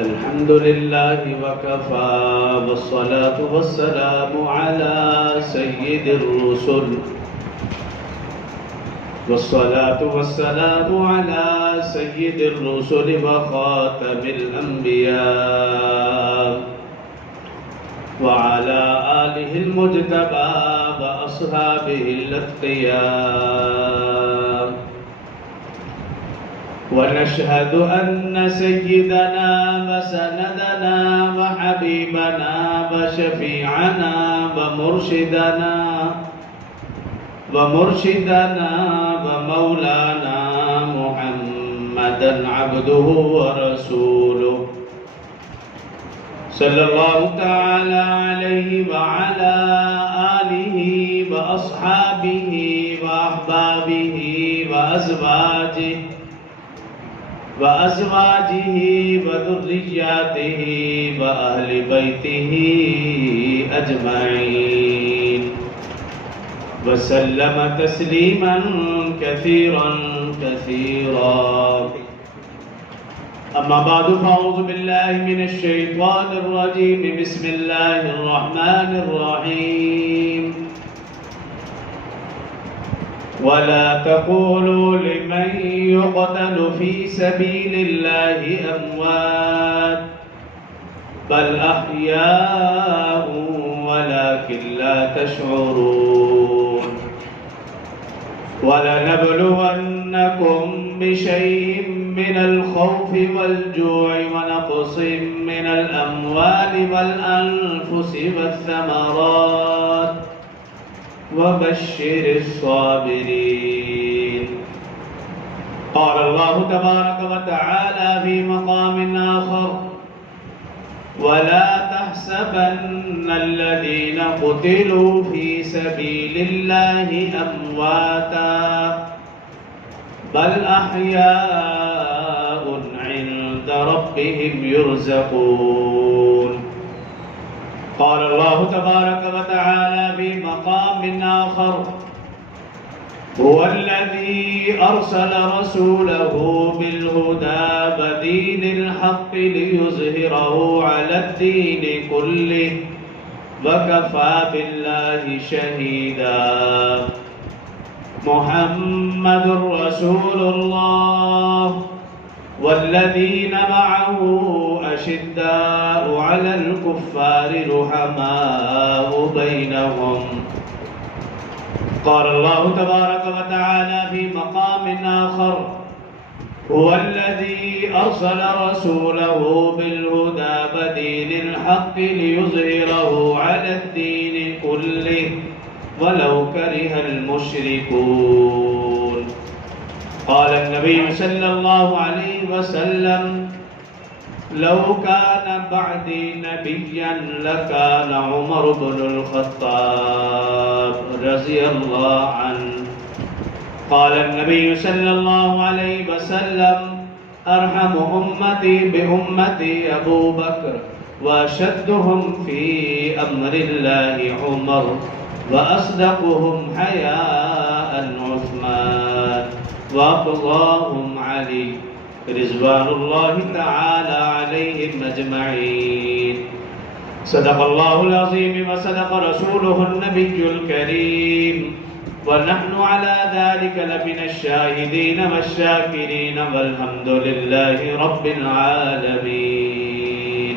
الحمد لله وكفى والصلاة والسلام على سيد الرسل والصلاة والسلام على سيد الرسل وخاتم الأنبياء وعلى آله المجتبى وأصحابه الأتقياء ونشهد أن سيدنا وسندنا وحبيبنا وشفيعنا ومرشدنا ومولانا محمدا عبده ورسوله صلى الله تعالى عليه وعلى آله وأصحابه وأحبابه وأزواجه وذرياته وأهل بيته أجمعين وسلم تسليما كثيرا أما بعد فأعوذ بالله من الشيطان الرجيم بسم الله الرحمن الرحيم ولا تقولوا لمن يقتل في سبيل الله أموات بل أحياء ولكن لا تشعرون ولنبلونكم بشيء من الخوف والجوع ونقص من الأموال والأنفس والثمرات وبشر الصابرين. قال الله تبارك وتعالى في مقام آخر ولا تحسبن الذين قتلوا في سبيل الله أمواتا بل أحياء عند ربهم يرزقون. قال الله تبارك وتعالى في مقام آخر هو الذي أرسل رسوله بالهدى ودين الحق ليظهره على الدين كله وكفى بالله شهيدا. محمد رسول الله والذين معه أشداء على الكفار رحماء بينهم. قال الله تبارك وتعالى في مقام آخر هو الذي أرسل رسوله بالهدى ودين الحق ليظهره على الدين كله ولو كره المشركون. قال النبي صلى الله عليه وسلم لو كان بعدي نبيا لكان عمر بن الخطاب رضي الله عنه. قال النبي صلى الله عليه وسلم أرحم أمتي بأمتي أبو بكر وأشدهم في أمر الله عمر وأصدقهم حياء عثمان وأقضاهم علي رضوان الله تعالى عليهم أجمعين. صدق الله العظيم وصدق رسوله النبي الكريم ونحن على ذلك لمن الشاهدين والشاكرين والحمد لله رب العالمين.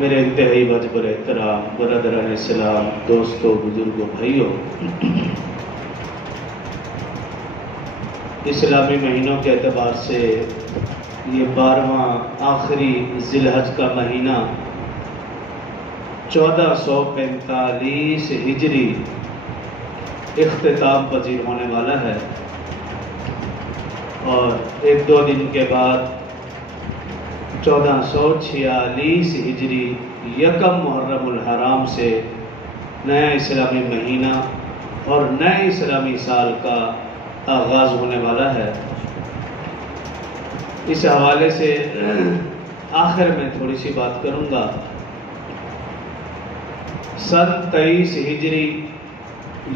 میرے انتہائی واجب احترام برادران اسلام، دوستوں، بزرگوں، بھائیوں، اسلامی مہینوں کے اعتبار سے یہ 12واں آخری ذی الحج کا مہینہ 1445 ہجری اختتام پذیر ہونے والا ہے، اور ایک دو دن کے بعد 1446 ہجری یکم محرم الحرام سے نیا اسلامی مہینہ اور نئے اسلامی سال کا آغاز ہونے والا ہے۔ اس حوالے سے آخر میں تھوڑی سی بات کروں گا۔ سن 23 ہجری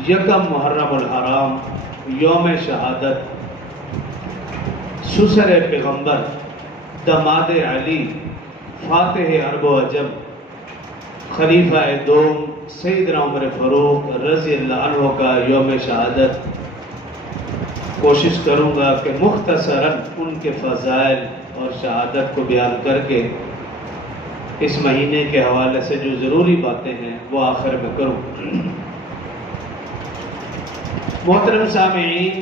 یکم محرم الحرام یوم شہادت سسر پیغمبر داماد علی فاتح عرب و عجم خلیفہ دوم سیدنا عمر فاروق رضی اللہ عنہ کا یوم شہادت، کوشش کروں گا کہ مختصراً ان کے فضائل اور شہادت کو بیان کر کے اس مہینے کے حوالے سے جو ضروری باتیں ہیں وہ آخر میں کروں۔ محترم سامعین،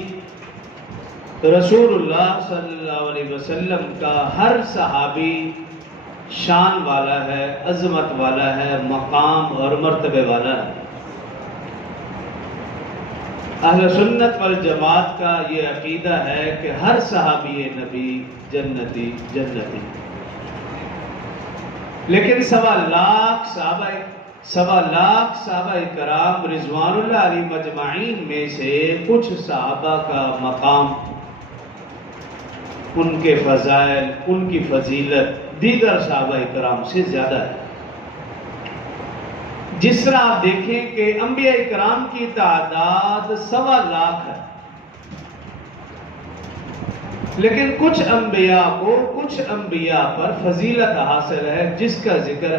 رسول اللہ صلی اللہ علیہ وسلم کا ہر صحابی شان والا ہے، عظمت والا ہے، مقام اور مرتبے والا ہے۔ اہل سنت والجماعت کا یہ عقیدہ ہے کہ ہر صحابی نبی جنتی جنتی، لیکن سوا لاکھ صحابہ کرام رضوان اللہ علیہ مجمعین میں سے کچھ صحابہ کا مقام، ان کے فضائل، ان کی فضیلت دیگر صحابہ کرام سے زیادہ ہے۔ جس طرح آپ دیکھیں کہ انبیاء کرام کی تعداد 1.25 لاکھ ہے، لیکن کچھ انبیاء پر فضیلت حاصل ہے جس کا ذکر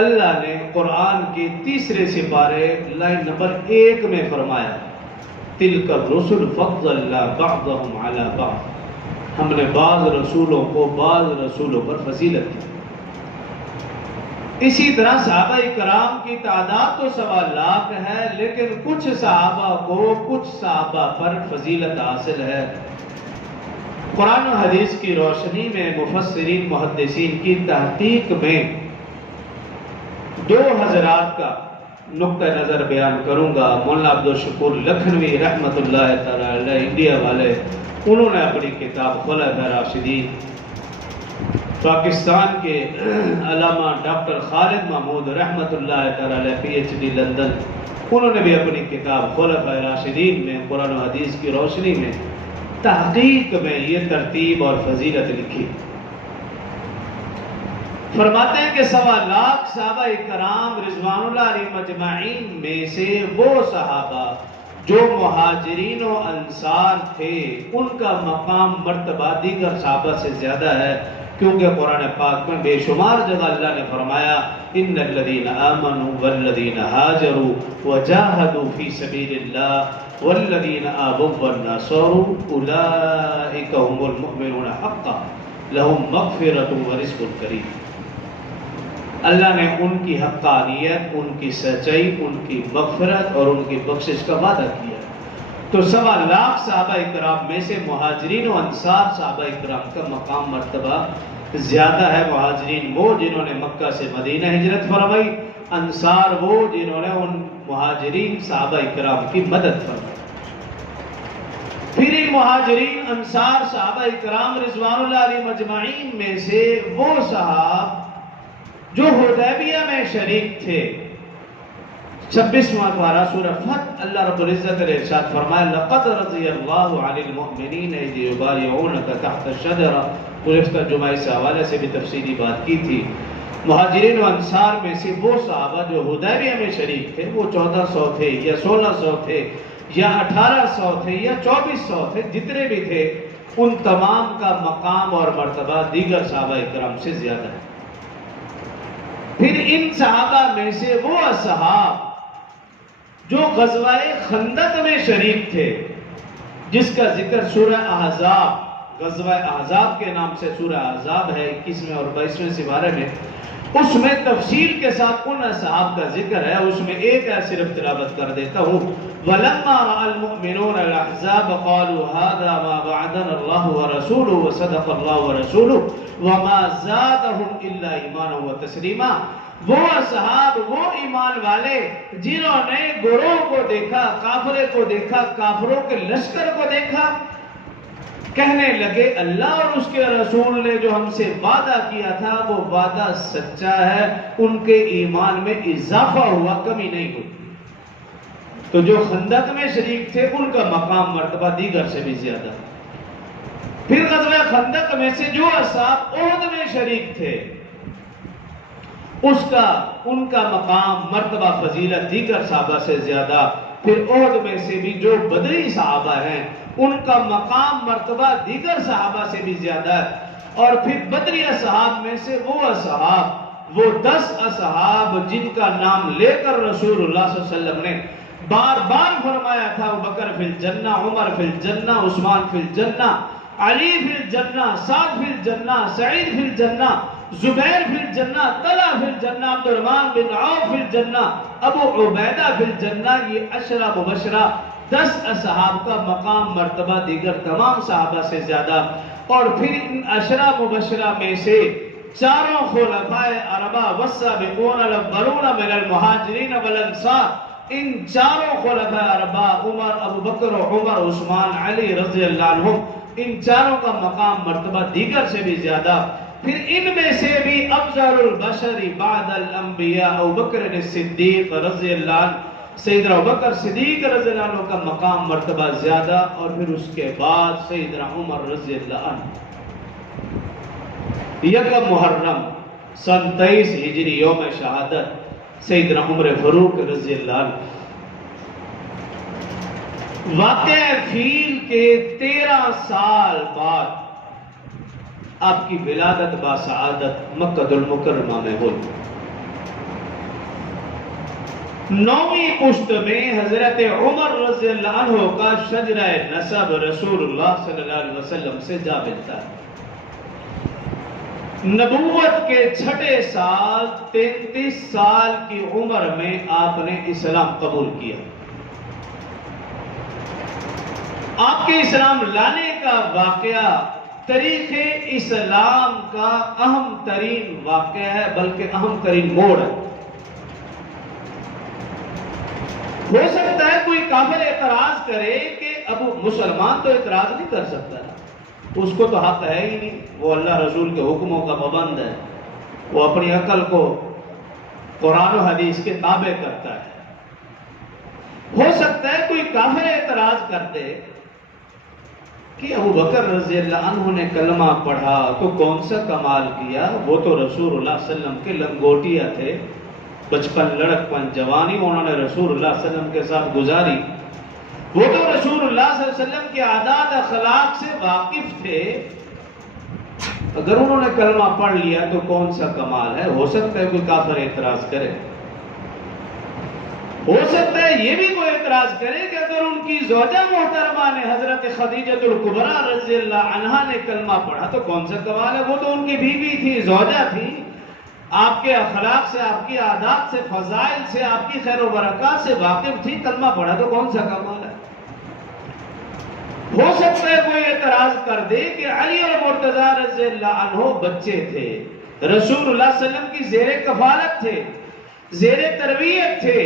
اللہ نے قرآن کے 3 سپارے لائن نمبر 1 میں فرمایا، تِلْكَ الرُّسُلُ فَضَّلْنَا بَعْضَهُمْ عَلَى بَعْضٍ، ہم نے بعض رسولوں کو بعض رسولوں پر فضیلت دی۔ اسی طرح صحابہ کرام کی تعداد تو 1.25 لاکھ ہے، لیکن کچھ صحابہ کو کچھ صحابہ پر فضیلت حاصل ہے۔ قرآن و حدیث کی روشنی میں مفسرین محدثین کی تحقیق میں 2 حضرات کا نقطہ نظر بیان کروں گا۔ مولانا عبدالشکور لکھنوی رحمۃ اللہ تعالی علیہ انڈیا والے، انہوں نے اپنی کتاب خلفائے راشدین، پاکستان کے علامہ ڈاکٹر خالد محمود رحمۃ اللہ تعالی علیہ PhD لندن، انہوں نے بھی اپنی کتاب خلفائے راشدین میں قرآن و حدیث کی روشنی میں تحقیق میں یہ ترتیب اور فضیلت لکھی۔ فرماتے ہیں کہ 1.25 لاکھ صحابہ کرام رضوان اللہ علیہ مجمعین میں سے وہ صحابہ جو مہاجرین و انصار تھے، ان کا مقام مرتبہ دیگر صحابہ سے زیادہ ہے، کیونکہ قرآن پاک میں بے شمار جگہ اللہ نے فرمایا ان الذین آمنوا والذین ہاجروا وجاہدوا فی سبیل اللہ والذین آووا والنصروا اولئک هم المؤمنون حقا لهم مغفرۃ ورزق کریم۔ اللہ نے ان کی حقانیت، ان کی سچائی، ان کی مغفرت اور ان کی بخشش کا وعدہ کیا۔ تو 1.25 لاکھ صحابہ کرام میں سے مہاجرین و انصار صحابہ کرام کا مقام مرتبہ زیادہ ہے۔ مہاجرین وہ جنہوں نے مکہ سے مدینہ ہجرت فرمائی، انصار وہ جنہوں نے ان مہاجرین صحابہ کرام کی مدد فرمائی۔ پھر ان مہاجرین انصار صحابہ کرام رضوان اللہ علیہ مجمعین میں سے وہ صحابہ جو حدیبیہ میں شریک تھے، 26واں پارہ سورہ فتح، اللہ رب العزت نے ارشاد فرمایا لقد رضی اللہ عن المؤمنین اذ یبایعونک تحت الشجرہ۔ گزشتہ جمعہ اس حوالے سے بھی تفصیلی بات کی تھی۔ مہاجرین و انصار میں سے وہ صحابہ جو حدیبیہ میں شریک تھے، وہ 1400 تھے یا 1600 تھے یا 1800 تھے یا 2400 تھے، جتنے بھی تھے، ان تمام کا مقام اور مرتبہ دیگر صحابہ کرام سے زیادہ ہے۔ پھر ان صحابہ میں سے وہ اصحاب جو غزوہ خندق میں شریک تھے، جس کا ذکر سورہ احزاب، غزوہ احزاب کے نام سے سورہ احزاب ہے 21ویں اور 22ویں سپارے میں، اس میں تفصیل کے ساتھ ان اصحاب کا ذکر ہے، اس میں ایک ہے صرف تلاوت کر دیتا ہوں۔ وَلَمَّا رَأَى الْمُؤْمِنُونَ الْأَحْزَابَ قَالُوا هَذَا مَا وَعَدَنَا اللَّهُ وَرَسُولُهُ وَصَدَقَ اللَّهُ وَرَسُولُهُ وَمَا زَادَهُمْ إِلَّا إِيمَانًا وَتَسْلِيمًا۔ وہ اصحاب، وہ ایمان والے جنہوں نے گروہ کو دیکھا، کافرے کو دیکھا، کافروں کے لشکر کو دیکھا، کہنے لگے اللہ اور اس کے رسول نے جو ہم سے وعدہ کیا تھا وہ وعدہ سچا ہے، ان کے ایمان میں اضافہ ہوا، کمی نہیں ہوئی۔ تو جو خندق میں شریک تھے ان کا مقام مرتبہ دیگر سے بھی زیادہ۔ پھر غزوہ خندق میں سے جو اصحاب احد میں شریک تھے ان کا مقام مرتبہ فضیلت دیگر صحابہ سے زیادہ۔ پھر احد میں سے بھی جو بدری صحابہ ہیں ان کا مقام مرتبہ دیگر صحابہ سے بھی زیادہ ہے۔ اور پھر بدری اصحاب میں سے وہ اصحاب، وہ 10 اصحاب جن کا نام لے کر رسول اللہ صلی اللہ علیہ وسلم نے بار بار فرمایا تھا، ابوبکر فی الجنہ، عمر فی الجنہ، عثمان فی الجنہ، علی فی الجنہ، سعد فی الجنہ، سعید فی الجنہ، زبیر فی الجنہ، طلحہ فی الجنہ، عبد الرحمن بن عوف فی الجنہ، ابو عبیدہ فی الجنہ۔ یہ عشرہ مبشرہ 10 اصحاب کا مقام مرتبہ دیگر تمام صحابہ سے زیادہ۔ اور پھر ان عشرہ مبشرہ میں سے چاروں خلفائے اربعہ والسابقون الاولون من المہاجرین والانصار، ان چاروں خلفائے اربعہ عمر، ابو بکر، عمر، عثمان، علی رضی اللہ عنہم، ان چاروں کا مقام مرتبہ دیگر سے بھی زیادہ۔ پھر ان میں سے بھی افضل البشر بعد الانبیاء ابوبکر الصدیق رضی اللہ عنہ، سیدنا ابوبکر صدیق رضی اللہ عنہ کا مقام مرتبہ زیادہ، اور پھر اس کے بعد سیدنا عمر رضی اللہ عنہ۔ یکم محرم سن 23 ہجری یوم شہادت سیدنا عمر فاروق رضی اللہ عنہ۔ واقعہ فیل کے 13 سال بعد آپ کی ولادت باسعادت مکہ المکرمہ میں ہوئی۔ 9ویں پشت میں حضرت عمر رضی اللہ عنہ کا شجرہ نسب رسول اللہ صلی اللہ علیہ وسلم سے جا ملتا ہے۔ نبوت کے 6 سال 33 سال کی عمر میں آپ نے اسلام قبول کیا۔ آپ کے اسلام لانے کا واقعہ تاریخ اسلام کا اہم ترین واقعہ ہے، بلکہ اہم ترین موڑ ہے۔ ہو سکتا ہے کوئی کافر اعتراض کرے کہ ابو مسلمان تو اعتراض نہیں کر سکتا نا، اس کو تو حق ہے ہی نہیں، وہ اللہ رسول کے حکموں کا پابند ہے، وہ اپنی عقل کو قرآن و حدیث کے تابع کرتا ہے۔ ہو سکتا ہے کوئی کافر اعتراض کر دے کہ ابو بکر رضی اللہ عنہ نے کلمہ پڑھا تو کون سا کمال کیا، وہ تو رسول اللہ صلی اللہ علیہ وسلم کے لنگوٹیا تھے، بچپن لڑکپن جوانی انہوں نے رسول اللہ صلی اللہ علیہ وسلم کے ساتھ گزاری، وہ تو رسول اللہ صلی اللہ علیہ وسلم کے عادات اخلاق سے واقف تھے، اگر انہوں نے کلمہ پڑھ لیا تو کون سا کمال ہے۔ ہو سکتا ہے کوئی کافر اعتراض کرے، ہو سکتا ہے یہ بھی کوئی اعتراض کرے کہ اگر ان کی زوجہ محترمہ نے حضرت خدیجہ الکبریٰ رضی اللہ عنہا نے کلمہ پڑھا تو کون سا کمال ہے، وہ تو ان کی بیوی تھی، زوجہ تھی، آپ کے اخلاق سے، آپ کی عادات سے، فضائل سے، آپ کی خیر و برکات سے واقف تھی، کلمہ پڑھا تو کون سا کمال ہے۔ ہو سکتا ہے کوئی اعتراض کر دے کہ علی اور مرتضیٰ رضی اللہ عنہ بچے تھے، رسول اللہ صلی اللہ علیہ وسلم کی زیر کفالت تھے، زیر تربیت تھے،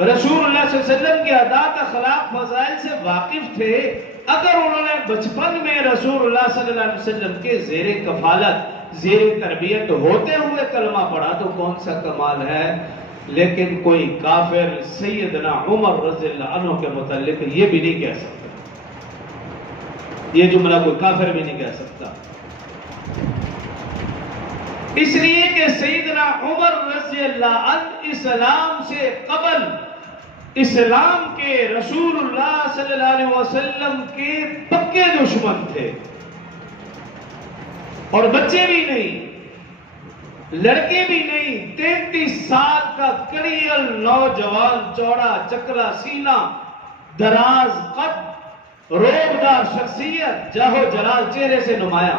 رسول اللہ صلی اللہ علیہ وسلم کی عادات اخلاق فضائل سے واقف تھے، اگر انہوں نے بچپن میں رسول اللہ صلی اللہ علیہ وسلم کے زیر کفالت، زیر تربیت ہوتے ہوئے کلمہ پڑھا تو کون سا کمال ہے۔ لیکن کوئی کافر سیدنا عمر رضی اللہ عنہ کے متعلق یہ بھی نہیں کہہ سکتا، یہ جملہ کوئی کافر بھی نہیں کہہ سکتا، اس لیے کہ سیدنا عمر رضی اللہ عنہ اسلام سے قبل اسلام کے رسول اللہ صلی اللہ علیہ وسلم کے پکے دشمن تھے، اور بچے بھی نہیں، لڑکے بھی نہیں، 33 سال کا کڑیل نوجوان، چوڑا چکلا سینہ، دراز قد، روبدار شخصیت، جاہو جلال چہرے سے نمایاں،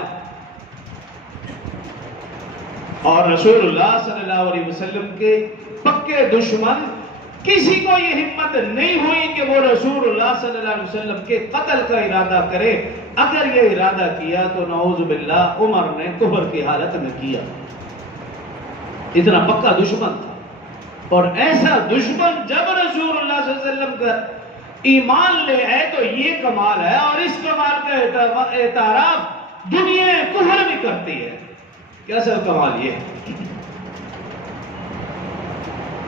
اور رسول اللہ صلی اللہ علیہ وسلم کے پکے دشمن کسی کو یہ ہمت نہیں ہوئی کہ وہ رسول اللہ صلی اللہ علیہ وسلم کے قتل کا ارادہ کرے. اگر یہ ارادہ کیا تو نعوذ باللہ عمر نے کفر کی حالت میں کیا. اتنا پکا دشمن تھا. اور ایسا دشمن جب رسول اللہ صلی اللہ علیہ وسلم کا ایمان لے آئے تو یہ کمال ہے. اور اس کمال کا اعتراف دنیا کفر بھی کرتی ہے. کیسا کمال یہ ہے.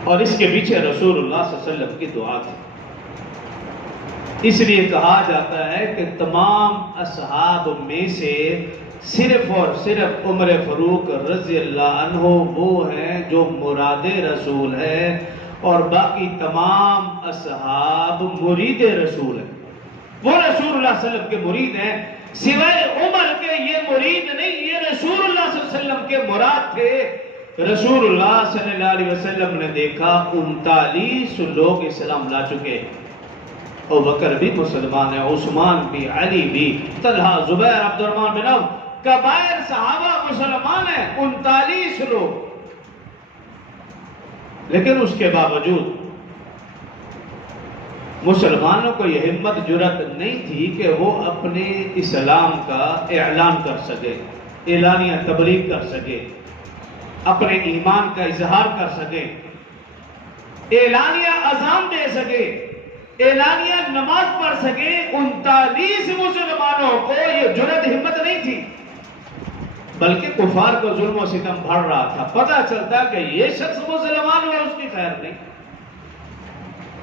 اور اس کے پیچھے رسول اللہ صلی اللہ علیہ وسلم کی دعا تھی. اس لیے کہا جاتا ہے کہ تمام اصحاب میں سے صرف اور صرف عمر فاروق رضی اللہ عنہ وہ ہیں جو مراد رسول ہے، اور باقی تمام اصحاب مرید رسول ہیں. وہ رسول اللہ صلی اللہ علیہ وسلم کے مرید ہیں، سوائے عمر کے یہ مرید نہیں، یہ رسول اللہ صلی اللہ علیہ وسلم کے مراد تھے. رسول اللہ صلی اللہ علیہ وسلم نے دیکھا 39 لوگ اسلام لا چکے. ابوبکر بھی مسلمان ہے، عثمان بھی، علی بھی، طلحہ، زبیر، عبد الرحمن بن عوف، کبائر صحابہ مسلمان ہیں 39 لوگ. لیکن اس کے باوجود مسلمانوں کو یہ ہمت جرأت نہیں تھی کہ وہ اپنے اسلام کا اعلان کر سکے، اعلانیہ تبلیغ کر سکے، اپنے ایمان کا اظہار کر سکے، اعلانیہ اذان دے سکے، اعلانیہ نماز پڑھ سکے. 39 مسلمانوں کو یہ جرأت ہمت نہیں تھی، بلکہ کفار کو ظلم و ستم بڑھ رہا تھا. پتہ چلتا کہ یہ شخص مسلمان ہوا اس کی خیر نہیں.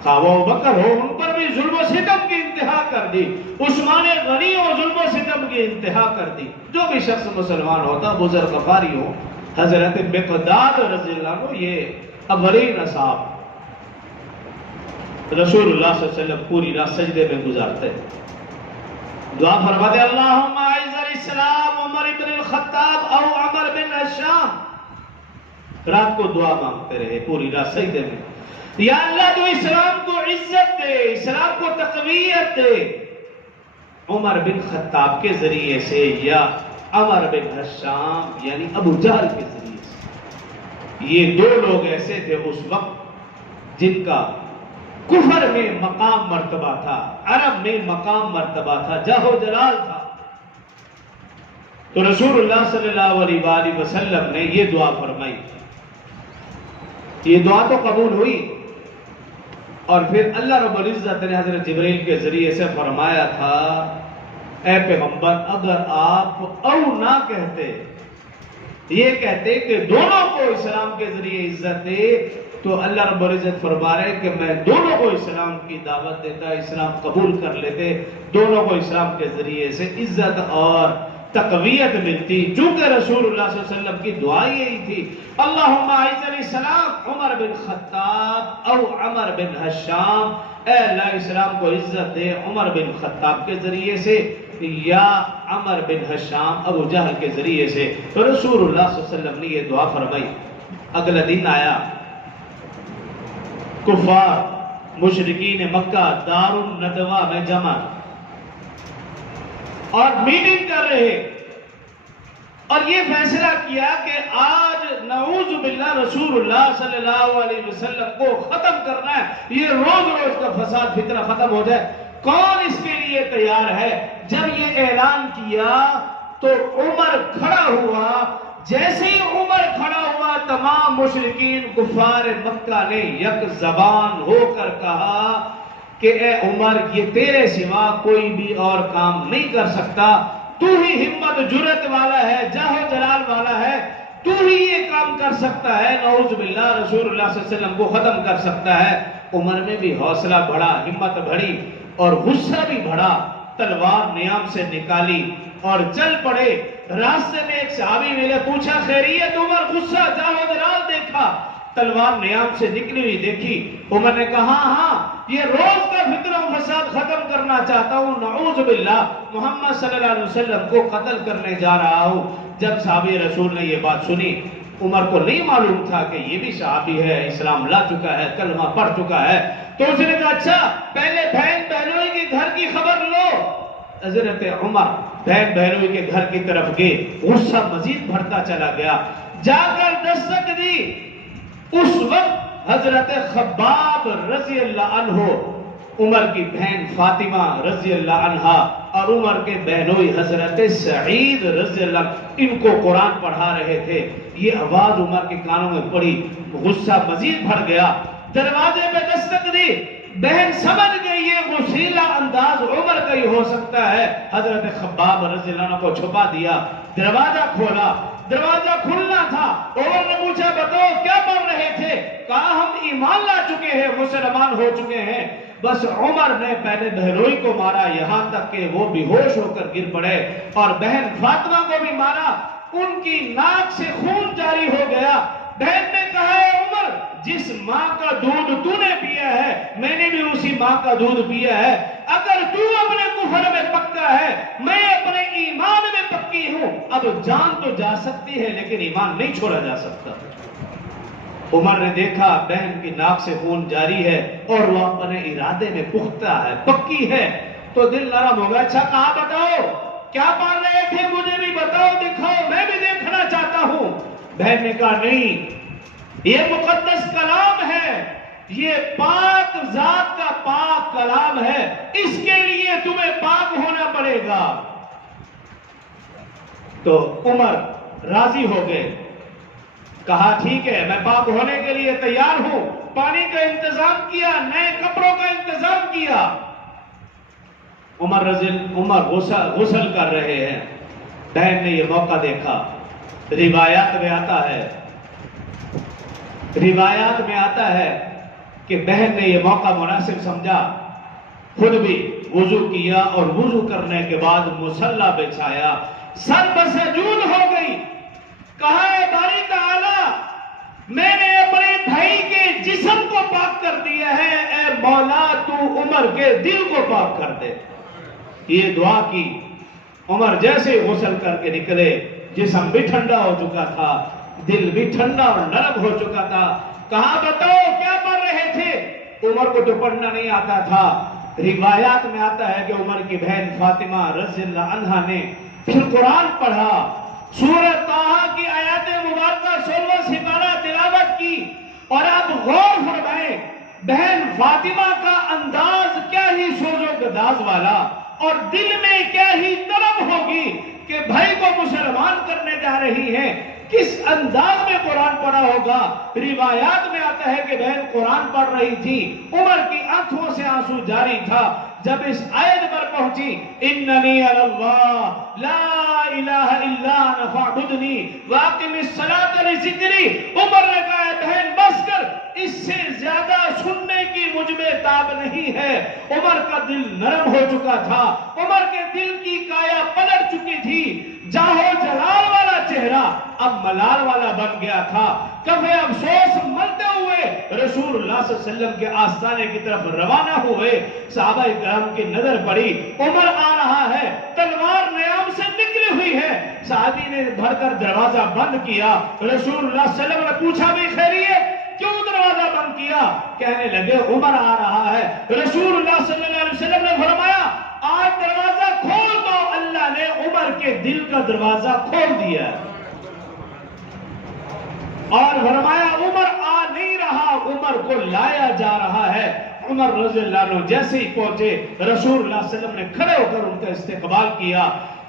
خواہ ابوبکر ہو، ان پر بھی ظلم و ستم کی انتہا کر دی. عثمان غنی ہو، ظلم و ستم کی انتہا کر دی. جو بھی شخص مسلمان ہوتا، بزرگ غفاری ہو، حضرت مقداد رضی اللہ عنہ، یہ اولین اصحاب رسول اللہ صلی اللہ علیہ وسلم پوری رات سجدے میں گزارتے. دعا فرماتے اللہم اعز الاسلام عمر بن الخطاب او عمر بن ہشام. رات کو دعا مانگتے رہے پوری رات سجدے میں. یا اللہ تو اسلام کو عزت دے، اسلام کو تقویت دے، عمر بن خطاب کے ذریعے سے یا عمر بن ہشام یعنی ابو جہل کے ذریعے سے. یہ دو لوگ ایسے تھے اس وقت جن کا کفر میں مقام مرتبہ تھا، عرب میں مقام مرتبہ تھا، جاہ و جلال تھا. تو رسول اللہ صلی اللہ علیہ وآلہ وسلم نے یہ دعا فرمائی. یہ دعا تو قبول ہوئی، اور پھر اللہ رب العزت نے حضرت جبریل کے ذریعے سے فرمایا تھا اے پیغمبر اگر آپ او نہ کہتے، یہ کہتے کہ دونوں کو اسلام کے ذریعے عزت دے، تو اللہ رب العزت فرما رہے کہ میں دونوں کو اسلام کی دعوت دیتا، اسلام قبول کر لیتے، دونوں کو اسلام کے ذریعے سے عزت اور تقویت ملتی. چونکہ رسول اللہ صلی اللہ علیہ وسلم کی دعا یہی تھی اللہم اعز الاسلام عمر بن خطاب او عمر بن ہشام. اے اللہ اسلام کو عزت دے عمر بن خطاب کے ذریعے سے یا عمر بن ہشام ابو جہل کے ذریعے سے. تو رسول اللہ صلی اللہ علیہ وسلم نے یہ دعا فرمائی. اگلا دن آیا، کفار مشرکین مکہ دار الندوہ میں جمع اور میٹنگ کر رہے، اور یہ فیصلہ کیا کہ آج نعوذ باللہ رسول اللہ صلی اللہ علیہ وسلم کو ختم کرنا ہے. یہ روز روز کا فساد فتنہ ختم ہو جائے. کون اس کے لیے تیار ہے؟ جب یہ اعلان کیا تو عمر کھڑا ہوا. جیسے ہی عمر کھڑا ہوا تمام مشرکین کفار مکہ نے یک زبان ہو کر کہا کہ اے عمر یہ تیرے سوا کوئی بھی اور کام نہیں کر سکتا، تو ہی ہمت جرأت والا ہے، جاہ و جلال والا ہے، تو ہی یہ کام کر سکتا ہے، نعوذ باللہ رسول اللہ صلی اللہ علیہ وسلم کو ختم کر سکتا ہے. عمر میں بھی حوصلہ بڑھا، ہمت بڑھی اور غصہ بھی بڑھا. تلوار نیام سے نکالی اور چل پڑے. راستے میں ایک صحابی ملے، پوچھا خیریت؟ عمر غصہ جاہ و جلال دیکھا، تلوار نیام سے نکلی ہوئی دیکھی. عمر نے کہا ہاں یہ روز کا فتنہ و فساد ختم کرنا چاہتا ہوں، نعوذ باللہ محمد صلی اللہ علیہ وسلم کو قتل کرنے جا رہا ہوں. جب صحابی رسول نے یہ بات سنی، عمر کو نہیں معلوم تھا کہ یہ بھی صحابی ہے، اسلام لا چکا ہے، کلمہ پڑھ چکا ہے. تو اس نے کہا اچھا پہلے بہن بہنوئی کے گھر کی خبر لو. حضرت عمر بہن بہنوئی کے گھر کی طرف گئے. غصہ مزید بڑھتا چلا گیا. جا کر دستک دی۔ اس وقت حضرت خباب رضی اللہ عنہ عمر کی بہن فاطمہ رضی اللہ عنہا اور عمر کے بہنوئی حضرت سعید رضی اللہ عنہ ان کو قرآن پڑھا رہے تھے۔ یہ آواز عمر کے کانوں میں پڑی، غصہ مزید بڑھ گیا، دروازے پہ دستک دی۔ بہن سمجھ گئی یہ غصیلا انداز عمر کا ہی ہو سکتا ہے، حضرت خباب رضی اللہ عنہ کو چھپا دیا، دروازہ کھولا۔ دروازہ کھلنا تھا، عمر نے پوچھا بتاؤ کیا پڑھ رہے تھے؟ کہا ہم ایمان لا چکے ہیں، مسلمان ہو چکے ہیں۔ بس عمر نے پہلے بہنوئی کو مارا یہاں تک کہ وہ بے ہوش ہو کر گر پڑے، اور بہن فاطمہ کو بھی مارا، ان کی ناک سے خون جاری ہو گیا۔ بہن نے کہا ہے عمر جس ماں کا دودھ تو نے پیا ہے میں نے بھی اسی ماں کا دودھ پیا ہے، اگر تو اپنے کفر میں پکا ہے میں اپنے ایمان میں پکی ہوں، اب جان تو جا سکتی ہے لیکن ایمان نہیں چھوڑا جا سکتا۔ عمر نے دیکھا بہن کی ناک سے خون جاری ہے اور وہ اپنے ارادے میں پختہ ہے، پکی ہے، تو دل نرم ہو گیا۔ اچھا کہا بتاؤ کیا پڑھ رہے تھے، مجھے بھی بتاؤ، دکھاؤ، میں بھی دیکھنا چاہتا ہوں۔ بہن نے کہا نہیں، یہ مقدس کلام ہے، یہ پاک ذات کا پاک کلام ہے، اس کے لیے تمہیں پاک ہونا پڑے گا۔ تو عمر راضی ہو گئے، کہا ٹھیک ہے میں پاک ہونے کے لیے تیار ہوں۔ پانی کا انتظام کیا، نئے کپڑوں کا انتظام کیا۔ عمر غسل کر رہے ہیں، بہن نے یہ موقع دیکھا۔ روایات میں آتا ہے کہ بہن نے یہ موقع مناسب سمجھا، خود بھی وضو کیا اور وضو کرنے کے بعد مصلی بچھایا، سر بسجود ہو گئی، کہا اے باری تعالی میں نے اپنے بھائی کے جسم کو پاک کر دیا ہے، اے مولا تو عمر کے دل کو پاک کر دے۔ یہ دعا کی۔ عمر جیسے غسل کر کے نکلے، جسم بھی ٹھنڈا ہو چکا تھا، دل بھی ٹھنڈا اور نرم ہو چکا تھا۔ کہا بتاؤ کیا پڑھ رہے تھے؟ عمر کو تو پڑھنا نہیں آتا تھا۔ روایات میں آتا ہے کہ عمر کی بہن فاطمہ رضی اللہ عنہا نے پھر قرآن پڑھا، سورہ طٰہٰ کی آیات مبارکہ 16 سپارہ تلاوت کی، اور آپ غور فرمائیں بہن فاطمہ کا انداز کیا ہی سوز و گداز والا، اور دل میں کیا ہی نرم ہوگی کہ بھائی کو مسلمان کرنے جا رہی ہے، کس انداز میں قرآن پڑھا ہوگا۔ روایات میں آتا ہے کہ بہن قرآن پڑھ رہی تھی، عمر کی آنکھوں سے آنسو جاری تھا۔ جب اس آیت پر پہنچی اننی علی اللہ لا الہ الا انا فاعبدنی واقم الصلاۃ لذکری، عمر نے کہا بہن بس کر، اس سے زیادہ سننے کی مجھ میں تاب نہیں ہے۔ عمر کا دل نرم ہو چکا تھا، عمر کے دل کی کایا پلٹ چکی تھی، جاہو جلال والا چہرہ اب ملال والا بن گیا تھا۔ کفے افسوس ملتے ہوئے رسول اللہ صلی اللہ علیہ وسلم کے آستانے کی طرف روانہ ہوئے۔ صحابہ کرام کی نظر پڑی، عمر آ رہا ہے، تلوار نیام سے نکلی ہوئی ہے۔ صحابی نے بھر کر دروازہ بند کیا۔ رسول اللہ صلی اللہ علیہ وسلم نے پوچھا بھی خیریت، کیوں دروازہ بند کیا؟ کہنے لگے عمر آ رہا ہے۔ رسول اللہ صلی اللہ علیہ وسلم نے فرمایا آج دروازہ کھول دو، اللہ نے عمر کے دل کا دروازہ کھول دیا، اور فرمایا عمر آ نہیں رہا، عمر کو لایا جا رہا ہے۔ عمر رضی اللہ عنہ جیسے ہی پہنچے، رسول اللہ صلی اللہ علیہ وسلم نے کھڑے ہو کر ان کا استقبال کیا،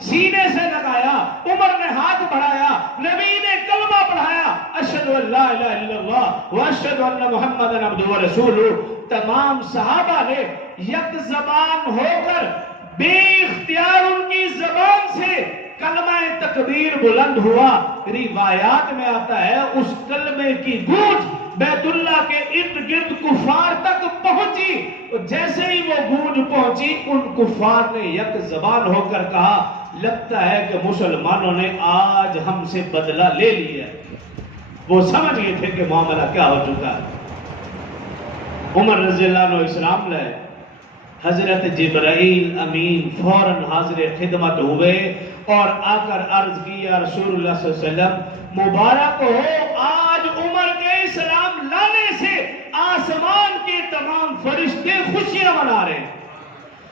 سینے سے لگایا، عمر نے ہاتھ بڑھایا، نبی نے کلمہ پڑھایا، اشہد ان لا الہ الا اللہ واشہد ان محمد عبدہ ورسولہ۔ تمام صحابہ نے یک زبان ہو کر بے اختیار ان کی زبان سے کلمہ تکبیر بلند ہوا۔ روایات میں آتا ہے اس کلمے کی گونج بیت اللہ کے ارد گرد کفار تک پہنچی، جیسے ہی وہ گونج پہنچی ان کفار نے یک زبان ہو کر کہا لگتا ہے کہ مسلمانوں نے آج ہم سے بدلہ لے لیا۔ وہ سمجھ گئے تھے کہ معاملہ کیا ہو چکا ہے۔ عمر رضی اللہ عنہ اسلام لائے، حضرت جبرائیل امین فوراً حاضر خدمت ہوئے اور آ کر عرض کی یا رسول اللہ صلی اللہ علیہ وسلم مبارک ہو، آج عمر کے اسلام لانے سے آسمان کے تمام فرشتے خوشیاں منا رہے ہیں۔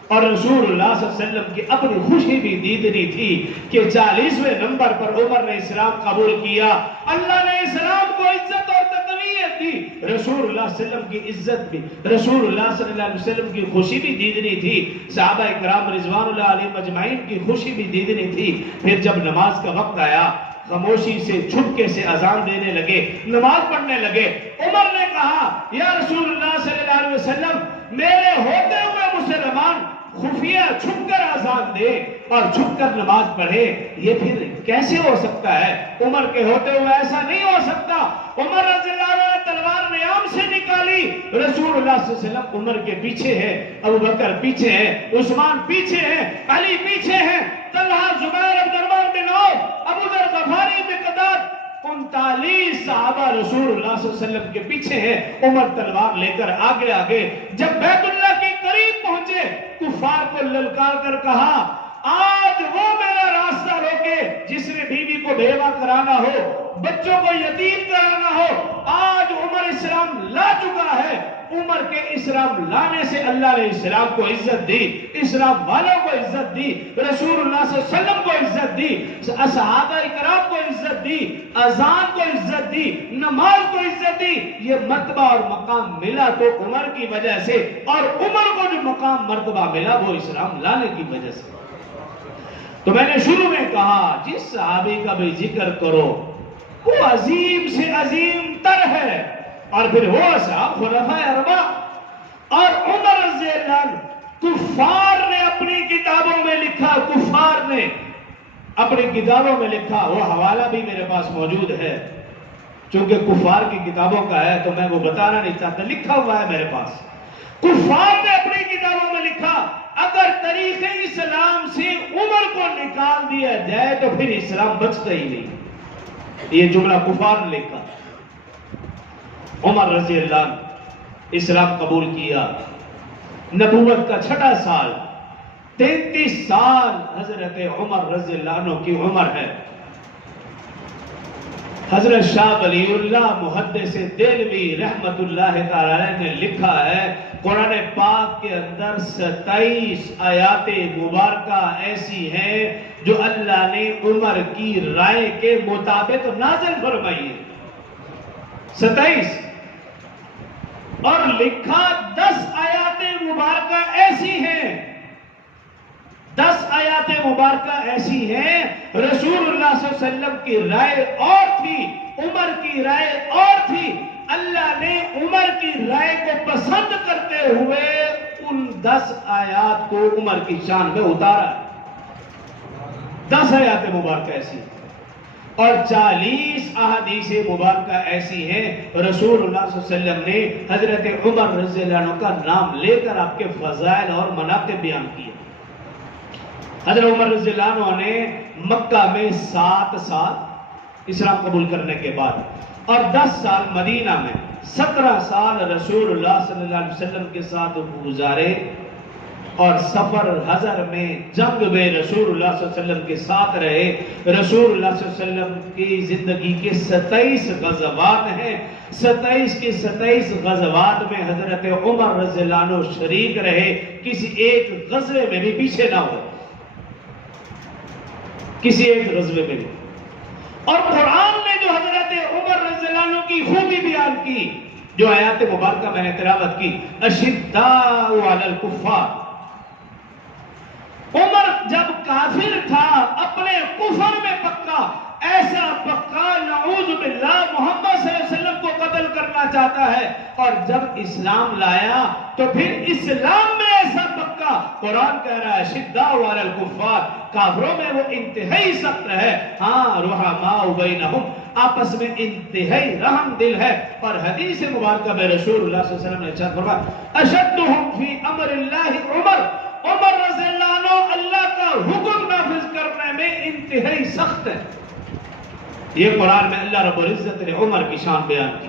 اور رسول اللہ صلی اللہ علیہ وسلم کی اپنی خوشی بھی دیدنی تھی کہ 40ویں نمبر پر عمر نے اسلام قبول کیا. اللہ نے اسلام کو عزت اور تقویت دی. رسول اللہ صلی اللہ علیہ وسلم کی عزت بھی، رسول اللہ صلی اللہ علیہ وسلم کی خوشی بھی دیدنی تھی. صحابہ کرام رضوان اللہ علیہم اجمعین کی خوشی بھی دیدنی تھی. پھر جب نماز کا وقت آیا، خاموشی سے چھپکے سے اذان دینے لگے، نماز پڑھنے لگے. عمر نے کہا یا رسول اللہ صلی اللہ علیہ وسلم، میرے ہوتے ہوئے مسلمان خفیہ چھپ کر اذان دے اور چھپ کر نماز پڑھے، یہ پھر کیسے ہو سکتا ہے؟ عمر کے ہوتے ہوئے ایسا نہیں ہو سکتا. عمر رضی اللہ عنہ نے تلوار نیام سے نکالی. رسول اللہ صلی اللہ علیہ وسلم عمر کے پیچھے ہے، ابو بکر پیچھے ہے، عثمان پیچھے ہے، علی پیچھے ہے، طلحہ، زبیر، عبد الرحمن بن عوف، ابو ذر غفاری، مقداد، 39 صحابہ رسول اللہ صلی اللہ علیہ وسلم کے پیچھے ہیں. عمر تلوار لے کر آگے آگے. جب بیت اللہ کے قریب پہنچے، کفار کو للکار کر کہا آج وہ میرا راستہ روکے جس نے بیوی کو بیوہ کرانا ہو، بچوں کو یتیم کرانا ہو. آج عمر اسلام لا چکا ہے. عمر کے اسلام لانے سے اللہ نے اسلام کو عزت دی، اسلام والوں کو عزت دی، رسول اللہ صلی اللہ علیہ وسلم کو عزت دی، صحابہ کرام کو عزت دی، اذان کو عزت دی، نماز کو عزت دی. یہ مرتبہ اور مقام ملا تو عمر کی وجہ سے، اور عمر کو جو مقام مرتبہ ملا وہ اسلام لانے کی وجہ سے. تو میں نے شروع میں کہا جس صحابی کا بھی ذکر کرو وہ عظیم سے عظیم تر ہے، اور پھر وہ اصحاب خلفائے اربعہ. اور عمر رضی اللہ عنہ کفار نے اپنی کتابوں میں لکھا، کفار نے اپنی کتابوں میں لکھا، وہ حوالہ بھی میرے پاس موجود ہے، چونکہ کفار کی کتابوں کا ہے تو میں وہ بتانا نہیں چاہتا، لکھا ہوا ہے میرے پاس. کفار نے اپنی کتابوں میں لکھا اگر طریق اسلام سے عمر کو نکال دیا جائے تو پھر اسلام بچتا ہی نہیں. یہ جملہ کفار نے لکھا. عمر رضی اللہ عنہ اسلام قبول کیا. نبوت کا 6واں سال، 33 سال حضرت عمر رضی اللہ عنہ کی عمر ہے. حضرت شاہ ولی اللہ محدث دہلوی رحمت اللہ تعالی نے لکھا ہے قرآن پاک کے اندر 27 آیات مبارکہ ایسی ہیں جو اللہ نے عمر کی رائے کے مطابق نازل فرمائی ہے. 27. اور لکھا 10 آیات مبارکہ ایسی ہیں، 10 آیات مبارکہ ایسی ہیں رسول اللہ صلی اللہ علیہ وسلم کی رائے اور تھی، عمر کی رائے اور تھی. اللہ نے عمر کی رائے کو پسند کرتے ہوئے ان 10 آیات کو عمر کی شان میں اتارا. 10 آیات مبارکہ ایسی ہیں اور 40 احادیث مبارکہ ایسی ہیں رسول اللہ صلی اللہ علیہ وسلم نے حضرت عمر رضی اللہ عنہ کا نام لے کر آپ کے فضائل اور مناقب بیان کیے. حضرت عمر رضی اللہ عنہ نے مکہ میں 7 سال اسلام قبول کرنے کے بعد اور 10 سال مدینہ میں، 17 سال رسول اللہ صلی اللہ علیہ وسلم کے ساتھ گزارے، اور سفر حضر میں جنگ میں رسول اللہ صلی اللہ علیہ وسلم کے ساتھ رہے. رسول اللہ صلی اللہ علیہ وسلم کی زندگی کے 27 غزوات ہیں. 27 کے 27 غزوات میں حضرت عمر رضی اللہ عنہ شریک رہے، کسی ایک غزوے میں بھی پیچھے نہ ہوئے، کسی ایک غزوے میں بھی. اور قرآن نے جو حضرت عمر رضی اللہ عنہ کی خوبی بیان کی، جو آیات مبارکہ میں نے تلاوت کی، اشداء علی الکفار. عمر جب کافر تھا اپنے کفر میں پکا، ایسا پکا نعوذ باللہ محمد صلی اللہ علیہ وسلم کو قتل کرنا چاہتا ہے، اور جب اسلام لایا تو پھر اسلام میں ایسا پکا. قرآن کہہ رہا ہے شداء علی الکفار، کافروں میں وہ انتہائی سخت ہے، ہاں رحماء بینہم، آپس میں انتہائی رحم دل ہے. اور حدیث مبارکہ میں رسول اللہ صلی اللہ علیہ وسلم نے ارشاد فرمایا اشدہم فی امر اللہ عمر، عمر رضی اللہ عنہ اللہ کا حکم نافذ کرنے میں انتہائی سخت ہے. یہ قرآن میں اللہ رب العزت نے عمر کی شان بیان کی.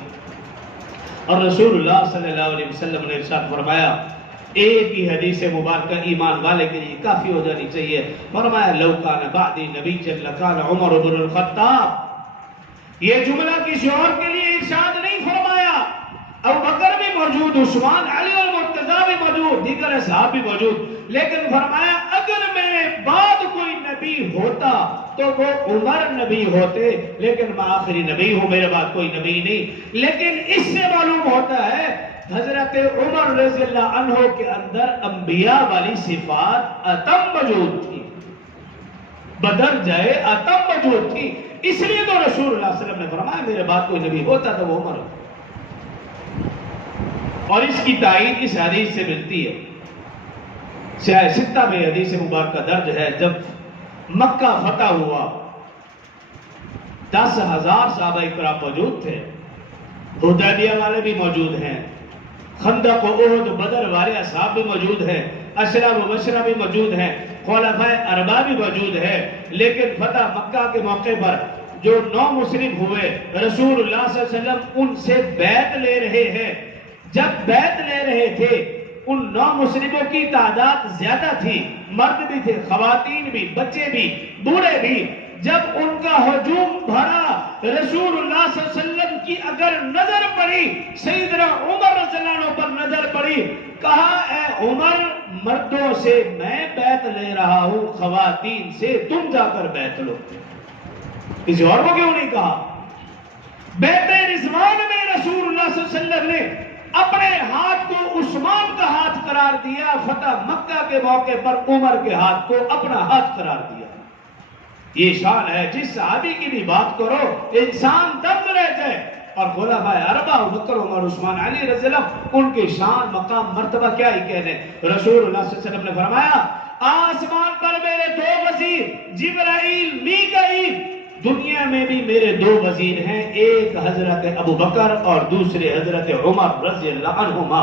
اور رسول اللہ صلی اللہ علیہ وسلم نے ارشاد فرمایا، ایک ہی حدیث مبارکہ ایمان والے کے لیے کافی ہو جانی چاہیے. فرمایا لو کان بعدی نبی لکان عمر بن الخطاب. یہ جملہ کسی اور کے لیے ارشاد نہیں فرمایا، ابو بکر بھی موجود، عثمان، علی اور مرتضیٰ بھی موجود, دیگر اصحاب بھی موجود, لیکن فرمایا اگر میرے بعد کوئی نبی ہوتا تو وہ عمر نبی ہوتے, لیکن میں آخری نبی ہوں, میرے بعد کوئی نبی نہیں. لیکن اس سے معلوم ہوتا ہے حضرت عمر رضی اللہ عنہ کے اندر انبیاء والی صفات اتم موجود تھی, بدر جائے اتم موجود تھی. اس لیے تو رسول اللہ صلی اللہ علیہ وسلم نے فرمایا میرے بعد کوئی نبی ہوتا تو وہ عمر ہو. اور اس کی تائید اس حدیث سے ملتی ہے. سیاہ ستہ میں حدیث مبارکہ درج ہے, جب مکہ فتح ہوا 10,000 صحابہ کرام موجود تھے, حدیبیہ والے بھی موجود ہیں, خندق و احد بدر والے اصحاب بھی موجود ہیں, عشرہ مبشرہ بھی موجود ہیں, خلفائے اربعہ بھی موجود ہے. لیکن فتح مکہ کے موقع پر جو 9 مسلم ہوئے, رسول اللہ صلی اللہ علیہ وسلم ان سے بیعت لے رہے ہیں. جب بیعت لے رہے تھے ان 9 مسلموں کی تعداد زیادہ تھی, مرد بھی تھے, خواتین بھی, بچے بھی, بوڑھے بھی. جب ان کا ہجوم بھرا, رسول اللہ صلی اللہ علیہ وسلم کی اگر نظر پڑی, سیدنا عمر رضی اللہ عنہ پر نظر پڑی, کہا اے عمر مردوں سے میں بیعت لے رہا ہوں, خواتین سے تم جا کر بیعت لو. کسی اور کو کیوں نہیں کہا؟ بیعت رضوان میں رسول اللہ صلی اللہ علیہ وسلم نے اپنے ہاتھ کو عثمان کا ہاتھ قرار دیا, فتح مکہ کے موقع پر عمر کے ہاتھ کو اپنا ہاتھ قرار دیا. یہ شان ہے, جس صحابی کی بھی بات کرو انسان دم رہ جائے. اور خلفائے اربعہ ابوبکر عمر عثمان علی رضی اللہ ان کے شان مقام مرتبہ کیا ہی کہنے. رسول اللہ صلی اللہ علیہ وسلم نے فرمایا آسمان پر میرے 2 وزیر جبرائیل میکائیل, دنیا میں بھی میرے 2 وزیر ہیں, ایک حضرت ابوبکر اور دوسرے حضرت عمر رضی اللہ عنہما.